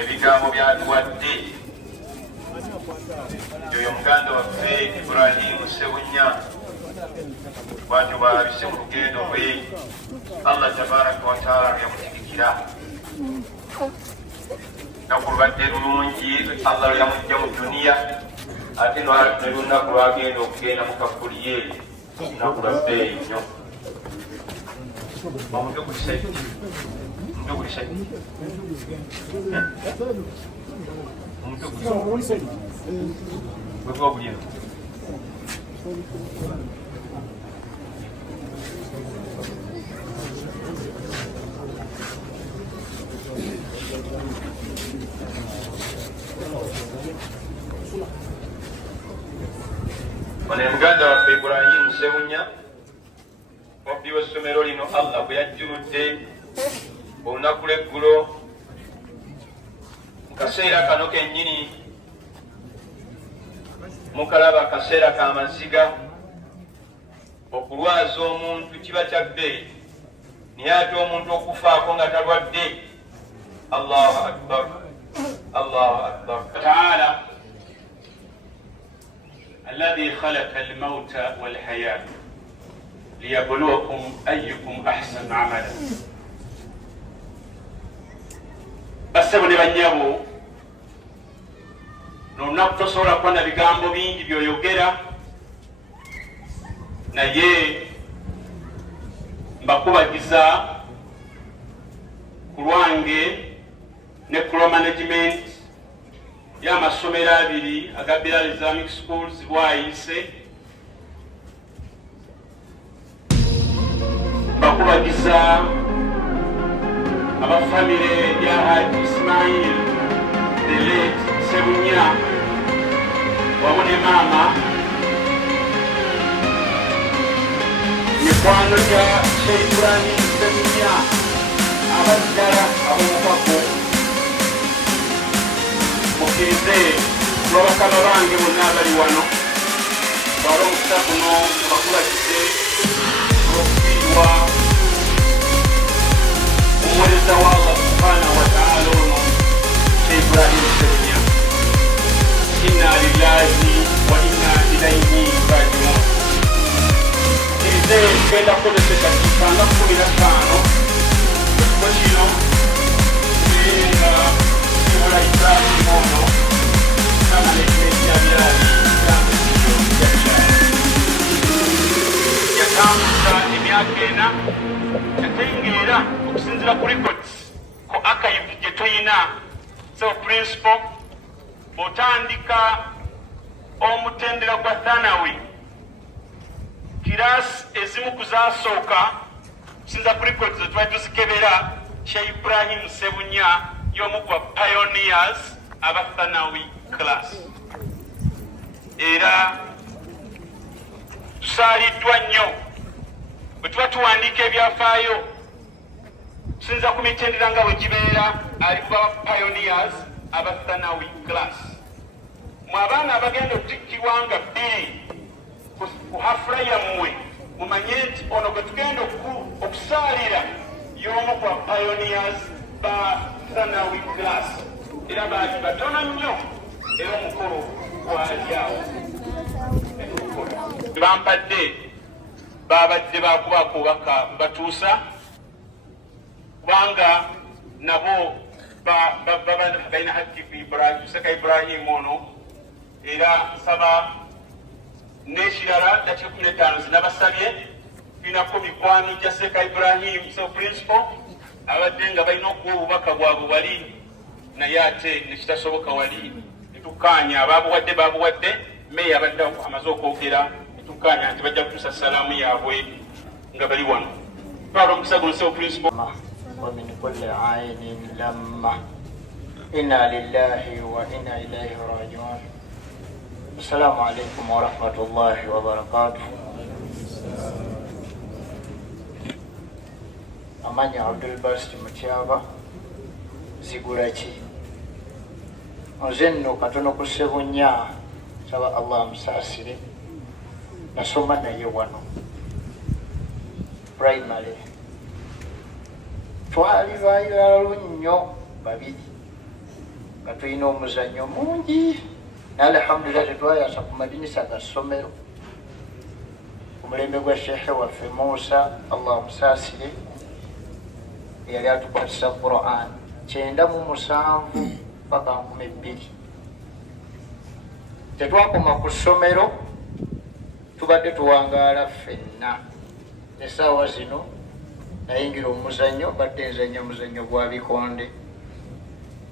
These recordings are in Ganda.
ebigambo byatuwadde oyo muganda waffe Ibrahimu Ssebunya bwatyo bwalabise mu lugendo lwe Allah tabaraka wataala lweyamutigikira naku lubadde lulungi Allah lweyamujja mu duniya ate nelunaku lwagenda okugenda mu kafuliye lunaku lwabbeeyi nnyo omutwe gulisaidi omutwe gulisaidi omutwe gulisaidi bweguba gulino ono muganda waffe Ibrahimu Ssebunya mubbi w'essomero lino Allah bwe yajjuludde olunaku lw'eggulo mu kaseera kano kennyini mukalaba akaseera ka maziga okulwaza omuntu kiba kya bbeeyi naye ate omuntu okufaako nga talwadde. Allahu akbar, Allahu akbar. Ta'ala alladhi khalaqa al-mauta wal-hayat liyabluwakum ayyukum ahsanu amala. Bassebo ne bannyabo n'olunaku tosobola kuba na bigambo bingi by'oyogera, naye mbakubagiza ku lwange ne ku lwa management y'amasomero abiri aga Bilal Islamic Schools bwayise, mbakubagiza abafamile ya Haji Ismail the late Ssebunya wamu ne maama, mikwano gya Sheikh Ibrahim Ssebunya abaddala ab'omupako, mukirize lw'abakama bange bonna abali wano bawala omukisa guno bakubagize olw'okufiirwa omuweereza wa Allah subhanahu wa ta'ala ono Sheikh Ibrahim Ssebunya. Inna lillahi wa inna ilayhi raji'un. Mukirize tugenda kukozesa eddakiika nga 15 ekifo kino nga kibula Ibrahim ono n'amanagement ya Bilal yatambuza emyaka ena, yatengeera okusinziira ku records ku archive gye toyina so principal otandika omutendera gwa Thanawi kirasi ezimu kuzasooka kusinziira ku records zetwali tuzikebera Sheikh Ibrahim Ssebunya y'omu ku pioneers aba Thanawi class, era tusaaliddwa nnyo bwe tuba tuwandiika ebyafaayo tusinza ku mitendera nga bwe gibeera ali ku baba pioneers aba Thanawi class. Mwe abaana abagenda okutikkirwa nga bbiri ku hafula yammwe mumanye nti ono gwe tugenda okusaalira y'omu ku pioneers ba Thanawi class, era baali batono nnyo era omukolo gwali awo. Bampadde babadde bakubaako obubaka batuusa kubanga nabo balina hakki ku Seka Ibrahim ono, era nsaba n'ekirala dakiika 15 zinabasabye tulinako mikwano gya Seka Ibrahim so principal abadde nga balina okuwa obubaka bwabwe wali, naye ate nekitasoboka wali netukkaanya ababuwadde babuwadde, meya abadde amaze okwogera netukkaanya nti bajja kutuusa salaamu yaabwe nga bali wano. twala omukisa guno so principal ومن كل عين لما إنا لله وإنا إليه راجعون. السلام عليكم ورحمة الله وبركاته. أماني عبد الباسط متيابا زيغولاتي نزنو كاتونو كسيبونيا سبا الله مساسري nasoma naye wano primary, twali balalo nnyo babiri nga tulina omuzannyo mungi naye alhamdulillah tetwayasa ku madinisa ga ssomero ku mulembe gwa sheekhe waffe Musa Allah musaasire yali atukwatisa Quran 907 paka 12. Tetwakoma ku ssomero tubadde tuwangaala ffenna essaawa zino nayingira omuzannyo badde nzanya muzannyo gwa bikonde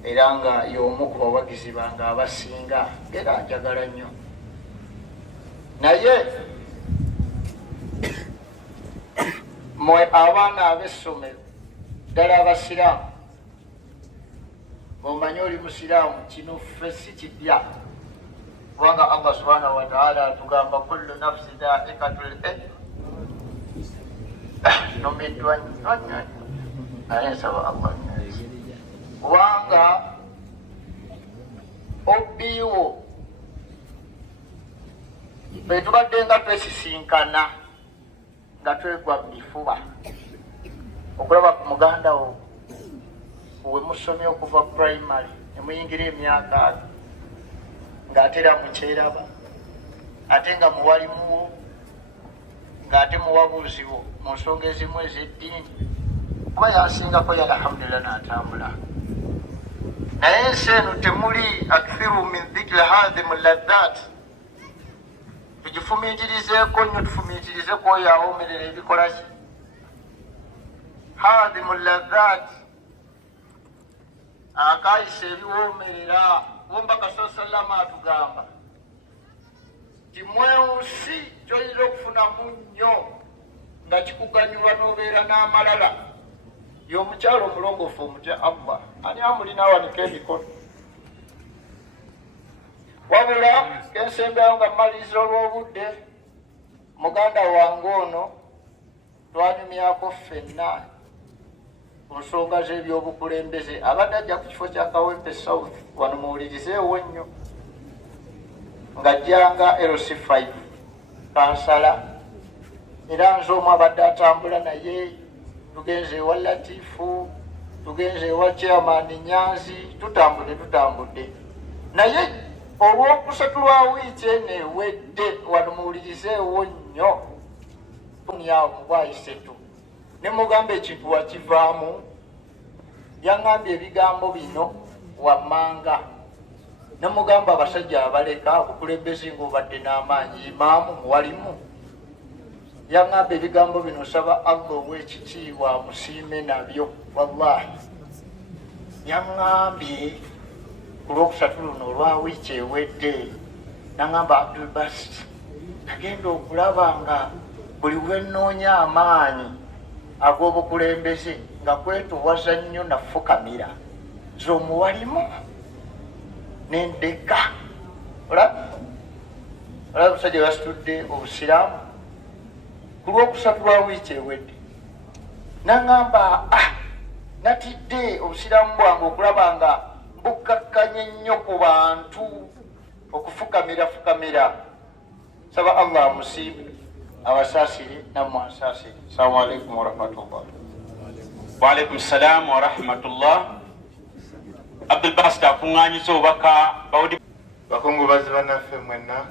era nga y'omu ku bawagizi bange abasinga era njagala nnyo naye mwe abaana ab'essomero ddala abasiraamu bw'omanyi oli musiraamu kino ffe si kidya kubanga Allah subhanahu wa ta'ala atugamba kullu nafsi dha'iqatul numiddwa nnyo naye nsaba Allah kubanga obbiiwo bwe tubadde nga twesisinkana nga twegwa bifuba okulaba ku muganda wo we musomye okuva primary nemuyingira emyaka ng'atera mukyeraba ate nga muwalimuwo ng'ate muwabuuziwo mu nsonga ezimu ez'eddiini kuba yansingako ya alhamdulillah n'atambula naye ensi eno temuli akthiru min dhikri hadhimu ladhat tugifumiitirizeeko nnyo tufumiitirizeku oyo awoomerera ebikola ki hadhimu ladhat akayisa ebiwoomerera wombaka salama atugamba ti mwewusi kyoyinza okufunamu nnyo nga kikuganyulwa n'obeera n'amalala y'omukyalo omulongoofu omutya Allah ani amulina awanika emikono wabula kensembeawo nga mmaliriza olw'obudde muganda wange ono twanyumyako ffenna ku nsonga z'ebyobukulembeze abadde ajja ku kifo kya Kawempe South wano muwulirizeewo nnyo ng'ajjanga LC5 kansala era nze omu abadde atambula naye tugenze ewa Latifu tugenze ewa chairman Nyanzi tutambudde naye olw'okusatu lwa wiiki eno ewedde wano muwulirizeewo nnyo awo mubwayisetu ne mugamba ekintu wakivaamu yaŋŋambye ebigambo bino wammanga ne mugamba abasajja abaleka obukulembeze ng'obadde n'amaanyi imaamu muwalimu yaŋŋamba ebigambo bino saba Allah ow'ekitiibwa amusiime nabyo wallahi yaŋŋambye ku lwokusatu luno olwa wiiki ewedde naŋŋamba Abdul Basit nagenda okulaba nga buli lwennoonya amaanyi ag'obukulembeze nga kwetuwaza nnyo nafukamira z'omuwalimu n'endeka olaba abasajja basitudde obusiraamu ku lwokusatu lwa wiiki ewedde naŋŋamba natidde obusiraamu bwange okulaba nga bukkakkanye nnyo ku bantu okufukamira saba Allah amusiime abasaasire nammwe asaasire. Assalamu alaikum warahmatullah. Wa alaikum salam warahmatullah. Abdul Basit akuŋŋaanyiza obubaka bawudi bakungubazi bannaffe mwenna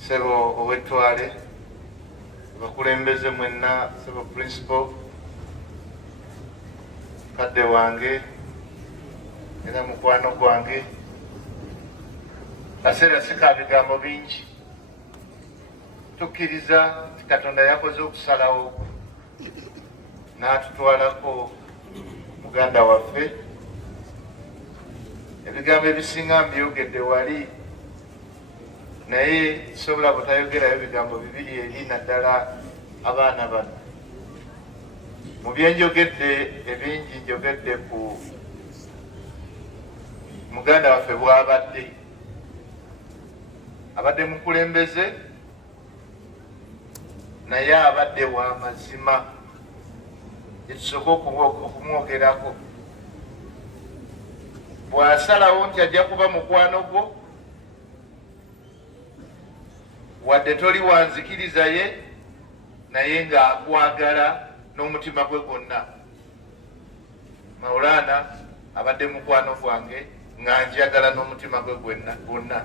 sebo ow'ettwale bakulembeze mwenna sebo principal kadde wange era mukwano gwange kaseera sika bigambo bingi tukkiriza nti Katonda yakoze okusalawo n'atutwalako muganda waffe ebigambo ebisinga mbyogedde wali naye sobola butayogerayo bigambo bibiri eri naddala abaana bano mu byenjogedde ebingi njogedde ku muganda waffe bw'abadde abadde mukulembeze naye abadde wa mazima ekisooka okumwogerako bw'asalawo nti ajja kuba mukwano gwo wadde toli wanzikiriza ye naye ng'akwagala n'omutima gwe gwonna. Maulana abadde mukwano gwange nga njagala n'omutima gwe gwonna.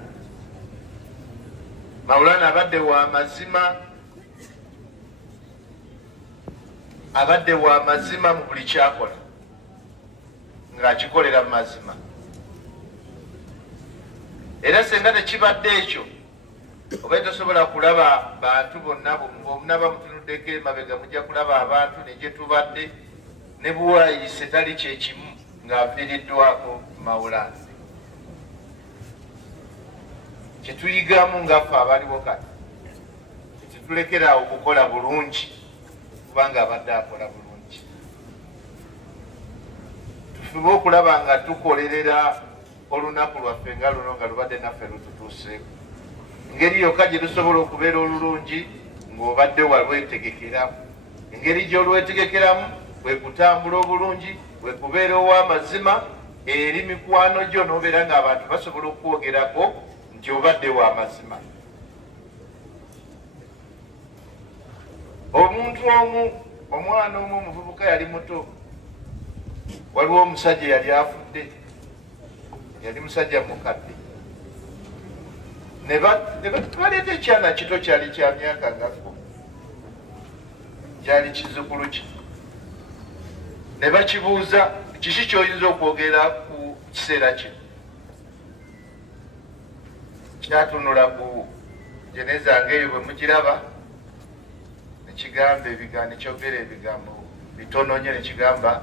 Maulana abadde wa mazima, abadde wa mazima mu buli kyakola ng'akikolera mu mazima. Era senga tekibadde ekyo oba tosobola kulaba bantu bonna omunaba mutunuddeko emabega mujja kulaba abantu negye tubadde ne buwayise tali kyekimu ng'aviiriddwako Maulana. Kyetuyigamu ngaffe abaliwo kati tetulekera okukola bulungi kubanga abadde akola bulungi. Tufube okulaba nga tukolerera olunaku lwaffe nga luno nga lubadde naffe lututuuseeko. Engeri yokka gye tusobola okubeera olulungi ng'obadde walwetegekeramu. Engeri gy'olwetegekeramu bwe kutambula obulungi, bwe kubeera ow'amazima eri mikwano gyo n'obeera ng'abantu basobola okwogerako nti obadde wa mazima. Omuntu omu, omwana omu omuvubuka yali muto, waliwo omusajja yali afudde, yali musajja mukadde. Ne baleeta ekyana kito kyali kya myaka nga 4, kyali kizzukulu kye. Ne bakibuuza kiki ky'oyinza okwogera ku kiseera kino. Kyatunula ku jeneza ng'eyo bwe mugiraba nekigamba ebigambo, nekyogera ebigambo bitono nnyo, nekigamba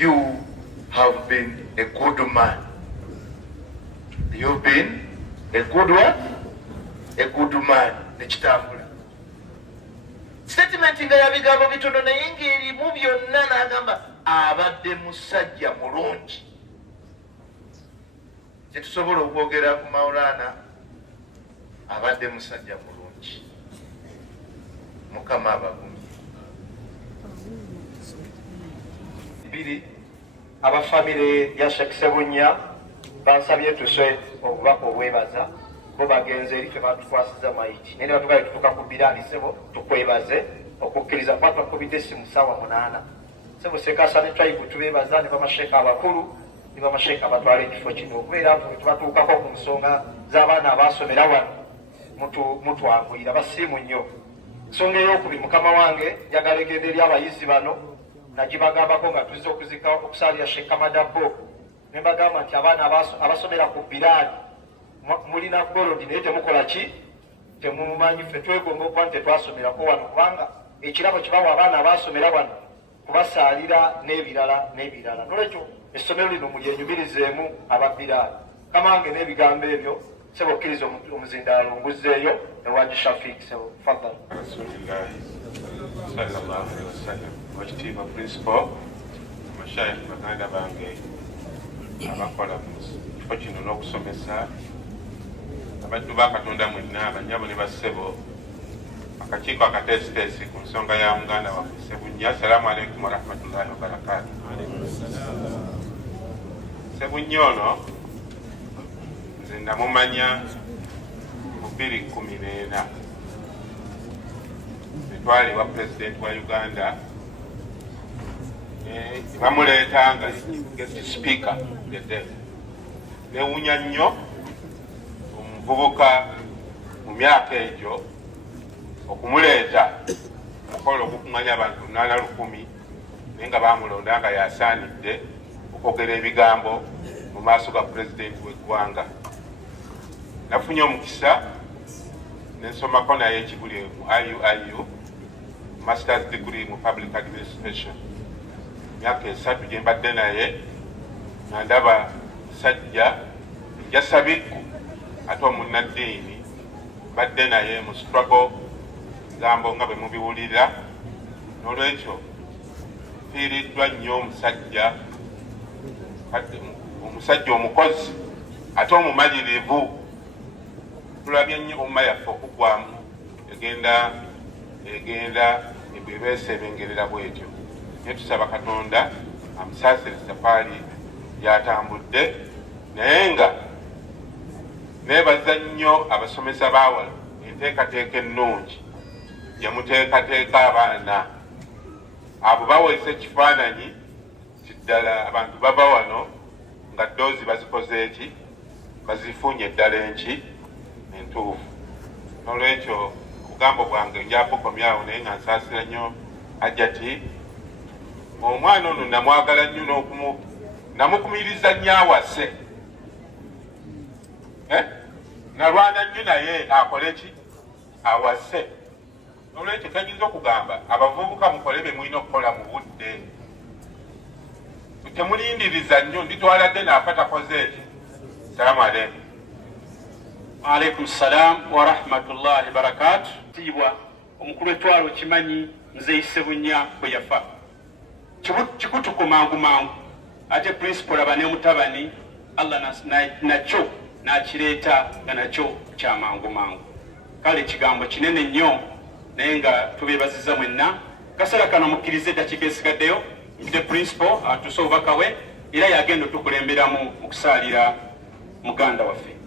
you have been a good man. You've been a good what? A good man. Nekitambula. Statement nga ya bigambo bitono naye ng'erimu byonna n'agamba abadde musajja mulungi. Kyetusobola okwogera ku Maulana abadde musajja mulungi. Mukama abagumye. Biri abafamire ya Sheikh Ssebunya bansabye tuse obubaka obwebaza bo bagenze eri ffe batutwasiza maiti naye batugaye tutuuka ku Birali Ssebo tukwebaze okukkiriza kuba twakubidde essimu ssaawa 8 Ssebo Sekasa ne tribe tubeebaza ne bamasheeka abakulu ne bamasheeka abatwala ekifo kino okubeera tubatuukako ku nsonga z'abaana abaasomera wano mutwanguyira basiimu nnyo. Nsonga ey'okubiri mukama wange njagala egenda eri abayizi bano nagibagambako nga tuzze okuzika okusalira Sheikh Kamadabbo ne mbagamba nti abaana abasomera ku Birali mulina golodi naye temukola ki temumanyi ffe twegomba okuba nti tetwasomerako wano kubanga ekirabo kibawa abaana abaasomera wano kubasaalira n'ebirala nolwekyo essomero lino mulyenyumirizeemu aba Birali kamange n'ebigambo ebyo Ssebo okkiriza omuzindaalo nguzzeeyo ewaji Shafiq Ssebo fadal Rasulillahi sallallahu alaihi wasallam. Wakitiibwa principal mashayikh baganda bange abakola mu kifo kino n'okusomesa abaddu ba Katonda mwenna abanyabo ne bassebo akakiiko akateesiteesi ku nsonga ya muganda waffe Ssebunya. Assalamu alaikum warahmatullahi wabarakatuh. Ssebunya ono nze namumanya mu 2014 etwali wa pulezidenti wa Uganda bamuleeta nga guest speaker newunya nnyo omuvubuka mu myaka egyo okumuleeta mukolo okukuŋŋanya abantu 8,000 naye nga bamulonda nga yasaanidde okwogera ebigambo mu maaso ga pulezidenti w'eggwanga. Nafunye omukisa nensomako naye ekiguli mu IUIU masters degree mu public administration. Myaka 3 gye mbadde naye nga ndaba musajja jasabiku ate omunnaddiini mbadde naye mu struggle gambo nga bwe mubiwulira. N'olwekyo fiiriddwa nnyo omusajja omukozi ate omumalirivu. Tulabye nnyo omma yaffe okugwamu egenda ebeebeesebengerera bwetyo. Naye tusaba Katonda amusaasire safaari yatambudde, naye nga neebaza nnyo abasomesa baawala enteekateeka ennungi gye muteekateeka abaana abo baweesa ekifaananyi nti ddala abantu bava wano nga doozi bazikoze eki bazifunye eddala enki entuufu. Nolwekyo obugambo bwange njabukomyawo naye nga nsaasira nnyo Hajjati. Omwana ono namwagala nnyo namukumiriza nnyo awase, nalwana nnyo naye akole ki awase. Nolwekyo tayinza okugamba abavubuka mukole be mulina okukola mu budde, temulindiriza nnyo nditwaladde naafa takoze eki. Salaamu alaikum. Waalaikum salam wa rahmatullahi barakatuh. Tibwa omukulu w'ettwalo kimanyi nze Issebunya bwe yafa kikutuko mangu mangu, ate principal abane mutabani Allah nakyo nakireeta nga nakyo kya mangu mangu. Kale kigambo kinene nnyo naye nga tubeebaziza mwenna. Kaseera kano mukkirize eddakiika esigaddeyo mpite principal atuse obubaka we era yagenda otukulemberamu mu kusaalira muganda waffe.